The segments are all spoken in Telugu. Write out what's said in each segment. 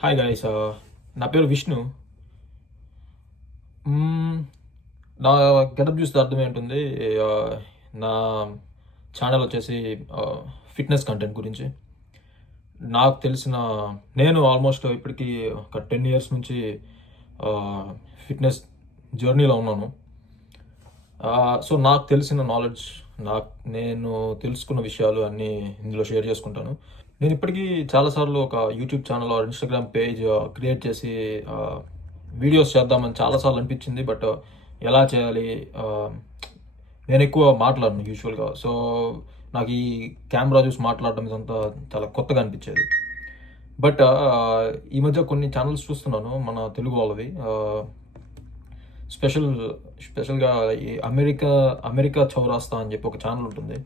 హాయ్ గైస్, నా పేరు విష్ణు. మ్మ్, నా గెటప్ చూస్తే అర్థమేంటుంది. నా ఛానల్ వచ్చేసి ఫిట్నెస్ కంటెంట్ గురించి. నాకు తెలిసిన నేను ఆల్మోస్ట్ ఇప్పటికీ ఒక 10 ఇయర్స్ నుంచి ఫిట్నెస్ జర్నీలో ఉన్నాను. సో నాకు తెలిసిన నాలెడ్జ్, నేను తెలుసుకున్న విషయాలు అన్నీ ఇందులో షేర్ చేసుకుంటాను. నేను ఇప్పటికీ చాలాసార్లు ఒక YouTube channel or Instagram page create చేసి వీడియోస్ చేద్దామని చాలాసార్లు అనిపించింది. బట్ ఎలా చేయాలి, నేను ఎక్కువ మాట్లాడను యూజువల్గా. సో నాకు ఈ కెమెరా చూసి మాట్లాడడం ఇదంతా చాలా కొత్తగా అనిపించేది. బట్ ఈ మధ్య కొన్ని ఛానల్స్ చూస్తున్నాను మన తెలుగు వాళ్ళవి. స్పెషల్గా ఈ అమెరికా చౌరాస్తా అని చెప్పి ఒక ఛానల్ ఉంటుంది.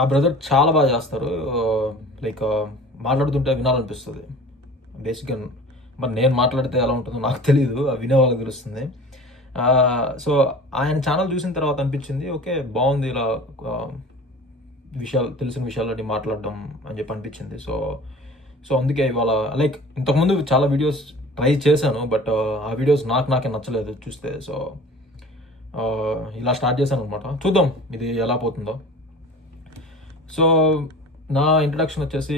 ఆ బ్రదర్ చాలా బాగా చేస్తారు. లైక్ మాట్లాడుతుంటే వినాలనిపిస్తుంది బేసిక్గా. మరి నేను మాట్లాడితే ఎలా ఉంటుందో నాకు తెలియదు, ఆ వినే వాళ్ళకి తెలుస్తుంది. సో ఆయన ఛానల్ చూసిన తర్వాత అనిపించింది, ఓకే బాగుంది ఇలా తెలిసిన విషయాలన్నీ మాట్లాడడం అని చెప్పి అనిపించింది. సో అందుకే ఇవాళ లైక్ ఇంతకుముందు చాలా వీడియోస్ ట్రై చేశాను, బట్ ఆ వీడియోస్ నాకే నచ్చలేదు చూస్తే. సో ఇలా స్టార్ట్ చేశాను అనమాట. చూద్దాం ఇది ఎలా పోతుందో. సో నా ఇంట్రడక్షన్ వచ్చేసి,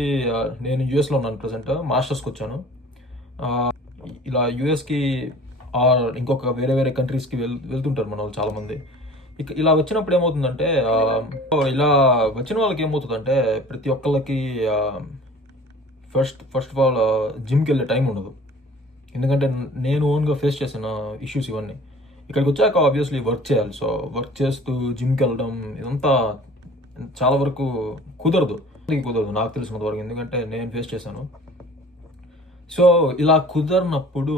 నేను యూఎస్లో ఉన్నాను ప్రజెంట్. మాస్టర్స్కి వచ్చాను. ఇలా యూఎస్కి ఆర్ ఇంకొక వేరే కంట్రీస్కి వెళ్తుంటారు మన వాళ్ళు చాలామంది. ఇలా వచ్చినప్పుడు ఏమవుతుందంటే, ఇలా వచ్చిన వాళ్ళకి ఏమవుతుందంటే ప్రతి ఒక్కళ్ళకి ఫస్ట్ ఆఫ్ ఆల్ జిమ్కి వెళ్ళే టైం ఉండదు. ఎందుకంటే నేను ఓన్గా ఫేస్ చేసిన ఇష్యూస్ ఇవన్నీ. ఇక్కడికి వచ్చాక ఆబ్వియస్లీ వర్క్ చేయాలి. సో వర్క్ చేస్తూ జిమ్కి వెళ్ళడం ఇదంతా చాలా వరకు కుదరదు నాకు తెలిసినంత వరకు, ఎందుకంటే నేను ఫేస్ చేశాను. సో ఇలా కుదరనప్పుడు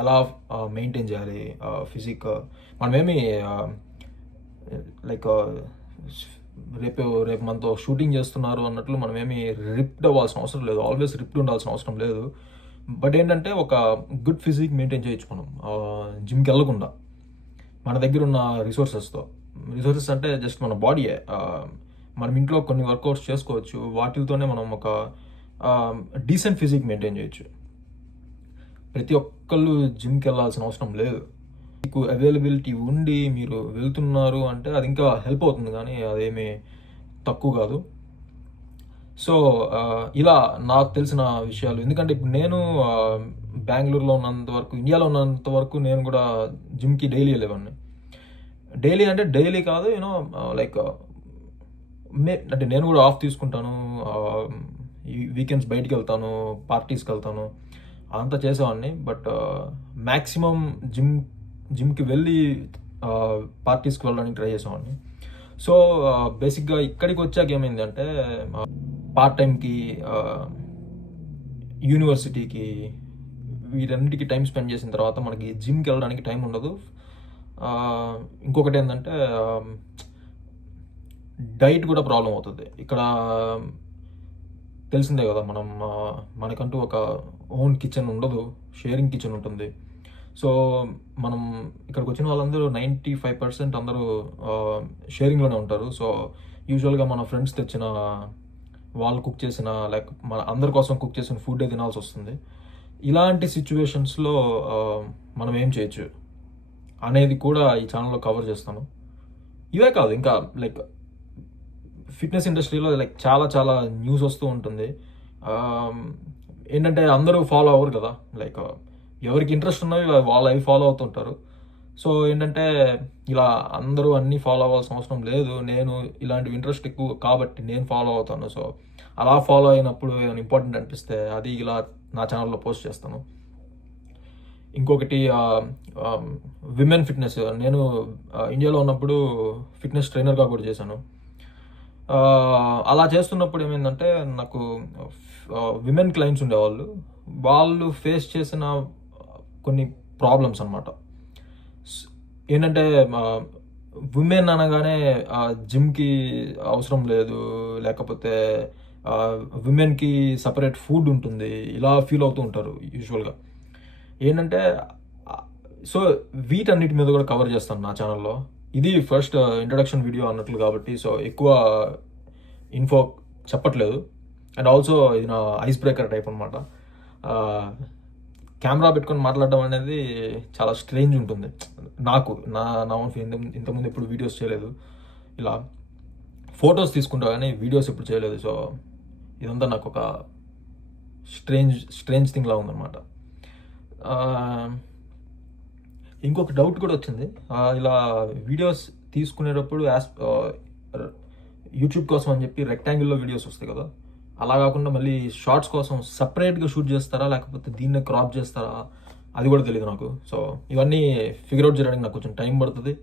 ఎలా మెయింటైన్ చేయాలి ఫిజిక్. మనమేమి లైక్ రేపు మనతో షూటింగ్ చేస్తున్నారు అన్నట్లు మనమేమి రిప్డ్ అవ్వాల్సిన అవసరం లేదు, ఆల్వేస్ రిప్డ్ ఉండాల్సిన అవసరం లేదు. బట్ ఏంటంటే ఒక గుడ్ ఫిజిక్ మెయింటైన్ చేయొచ్చు మనం జిమ్కి వెళ్ళకుండా, మన దగ్గర ఉన్న రిసోర్సెస్ అంటే జస్ట్ మన బాడీయే. మనం ఇంట్లో కొన్ని వర్కౌట్స్ చేసుకోవచ్చు, వాటితోనే మనం ఒక డీసెంట్ ఫిజిక్ మెయింటైన్ చేయొచ్చు. ప్రతి ఒక్కళ్ళు జిమ్కి వెళ్ళాల్సిన అవసరం లేదు. మీకు అవైలబిలిటీ ఉండి మీరు వెళ్తున్నారు అంటే అది ఇంకా హెల్ప్ అవుతుంది, కానీ అదేమీ తక్కువ కాదు. సో ఇలా నాకు తెలిసిన విషయాలు. ఎందుకంటే ఇప్పుడు నేను బెంగళూరులో ఉన్నంత వరకు, ఇండియాలో ఉన్నంత వరకు నేను కూడా జిమ్కి డైలీ వెళ్ళేవాడిని. డైలీ అంటే డైలీ కాదు, యూనో లైక్ అంటే నేను కూడా ఆఫ్ తీసుకుంటాను. వీకెండ్స్ బయటికి వెళ్తాను, పార్టీస్కి వెళ్తాను, అంతా చేసేవాడిని. బట్ మ్యాక్సిమం జిమ్కి వెళ్ళి పార్టీస్కి వెళ్ళడానికి ట్రై చేసేవాడిని. సో బేసిక్గా ఇక్కడికి వచ్చాక ఏమైందంటే, పార్ట్ టైంకి, యూనివర్సిటీకి, వీటన్నిటికీ టైం స్పెండ్ చేసిన తర్వాత మనకి జిమ్కి వెళ్ళడానికి టైం ఉండదు. ఇంకొకటి ఏంటంటే డైట్ కూడా ప్రాబ్లం అవుతుంది. ఇక్కడ తెలిసిందే కదా, మనకంటూ ఒక ఓన్ కిచెన్ ఉండదు, షేరింగ్ కిచెన్ ఉంటుంది. సో మనం ఇక్కడికి వచ్చిన వాళ్ళందరూ 95% అందరూ షేరింగ్లోనే ఉంటారు. సో యూజువల్గా మన ఫ్రెండ్స్ తెచ్చిన, వాళ్ళు కుక్ చేసిన, లైక్ మన అందరి కోసం కుక్ చేసిన ఫుడ్డే తినాల్సి వస్తుంది. ఇలాంటి సిచ్యువేషన్స్లో మనం ఏం చేయొచ్చు అనేది కూడా ఈ ఛానల్లో కవర్ చేస్తాను. ఇవే కాదు, ఇంకా లైక్ ఫిట్నెస్ ఇండస్ట్రీలో లైక్ చాలా న్యూస్ వస్తూ ఉంటుంది. ఏంటంటే అందరూ ఫాలో అవ్వరు కదా, లైక్ ఎవరికి ఇంట్రెస్ట్ ఉన్నవి వాళ్ళు అవి ఫాలో అవుతుంటారు. సో ఏంటంటే ఇలా అందరూ అన్నీ ఫాలో అవ్వాల్సిన అవసరం లేదు. నేను ఇలాంటివి ఇంట్రెస్ట్ ఎక్కువ కాబట్టి నేను ఫాలో అవుతాను. సో అలా ఫాలో అయినప్పుడు ఏమైనా ఇంపార్టెంట్ అనిపిస్తే అది ఇలా నా ఛానల్లో పోస్ట్ చేస్తాను. ఇంకొకటి విమెన్ ఫిట్నెస్. నేను ఇండియాలో ఉన్నప్పుడు ఫిట్నెస్ ట్రైనర్గా కూడా చేశాను. అలా చేస్తున్నప్పుడు ఏమైందంటే, నాకు విమెన్ క్లయింట్స్ ఉండేవాళ్ళు. వాళ్ళు ఫేస్ చేసిన కొన్ని ప్రాబ్లమ్స్ అన్నమాట. ఏంటంటే విమెన్ అనగానే జిమ్కి అవసరం లేదు, లేకపోతే విమెన్కి సపరేట్ ఫుడ్ ఉంటుంది, ఇలా ఫీల్ అవుతూ ఉంటారు యూజువల్గా. ఏంటంటే సో వీటన్నిటి మీద కూడా కవర్ చేస్తాను నా ఛానల్లో. ఇది ఫస్ట్ ఇంట్రడక్షన్ వీడియో అన్నట్లు కాబట్టి, సో ఎక్కువ ఇన్ఫో చెప్పట్లేదు. అండ్ ఆల్సో ఇది నా ఐస్ బ్రేకర్ టైప్ అనమాట. కెమెరా పెట్టుకొని మాట్లాడడం అనేది చాలా స్ట్రేంజ్ ఉంటుంది నాకు. నా ఓన్ ఫీల్. ఇంతకుముందు ఎప్పుడు వీడియోస్ చేయలేదు, ఇలా ఫొటోస్ తీసుకుంటా కానీ వీడియోస్ ఎప్పుడు చేయలేదు. సో ఇదంతా నాకు ఒక స్ట్రేంజ్ థింగ్ లా ఉందన్నమాట. ఇంకొక డౌట్ కూడా వచ్చింది. ఇలా వీడియోస్ తీసుకునేటప్పుడు యూట్యూబ్ కోసం అని చెప్పి రెక్టాంగిల్లో వీడియోస్ వస్తాయి కదా, అలా కాకుండా మళ్ళీ షార్ట్స్ కోసం సపరేట్గా షూట్ చేస్తారా, లేకపోతే దీన్నే క్రాప్ చేస్తారా, అది కూడా తెలియదు నాకు. సో ఇవన్నీ ఫిగర్ అవుట్ చేయడానికి నాకు కొంచెం టైం పడుతుంది.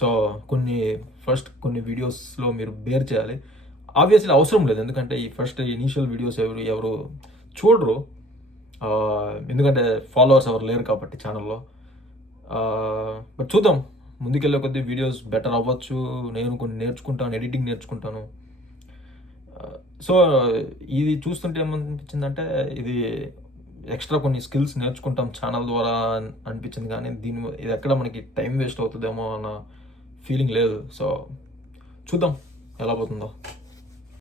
సో కొన్ని వీడియోస్లో మీరు బేర్ చేయాలి. ఆబ్వియస్లీ అవసరం లేదు, ఎందుకంటే ఈ ఇనీషియల్ వీడియోస్ ఎవరు చూడరు, ఎందుకంటే ఫాలోవర్స్ ఎవరు లేరు కాబట్టి ఛానల్లో. బట్ చూద్దాం, ముందుకెళ్ళే కొద్దీ వీడియోస్ బెటర్ అవ్వచ్చు. నేను కొన్ని నేర్చుకుంటాను, ఎడిటింగ్ నేర్చుకుంటాను. సో ఇది చూస్తుంటే ఏమనిపించిందంటే, ఇది ఎక్స్ట్రా కొన్ని స్కిల్స్ నేర్చుకుంటాం ఛానల్ ద్వారా అనిపించింది, కానీ ఇది ఎక్కడ మనకి టైం వేస్ట్ అవుతుందేమో అన్న ఫీలింగ్ లేదు. సో చూద్దాం ఎలా పోతుందో.